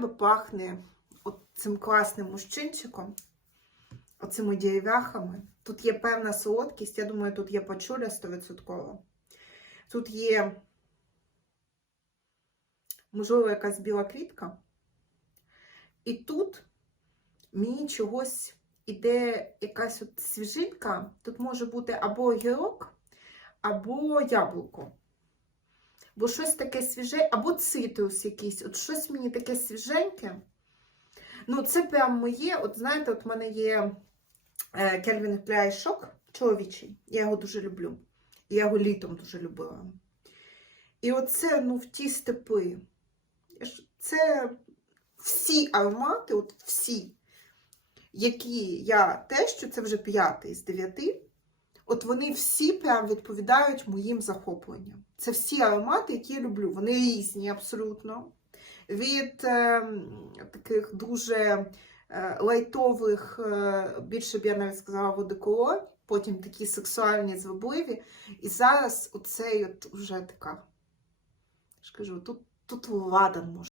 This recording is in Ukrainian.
тебе пахне от цим класним мужчинчиком, оцими дерев'яхами. Тут є певна солодкість, я думаю, тут є пачуля 100%. Тут є, можливо, якась біла квітка. І тут мені чогось іде якась от свіжинка. Тут може бути або огірок, або яблуко. Бо щось таке свіже, або цитрус якийсь. От щось мені таке свіженьке. Ну, це прям моє. От знаєте, от в мене є е, Calvin Klein шок чоловічий. Я його дуже люблю. Я його літом дуже любила. І оце, ну, в ті степи. Це всі аромати, от всі, які я тещу, це вже п'ятий з дев'яти. От вони всі прям відповідають моїм захопленням. Це всі аромати, які я люблю. Вони різні абсолютно. Від е, таких дуже е, лайтових, е, більше б я навіть сказала, водоколор, потім такі сексуальні, звабливі. І зараз оцей от вже така. Я ж кажу, тут, тут ладан може.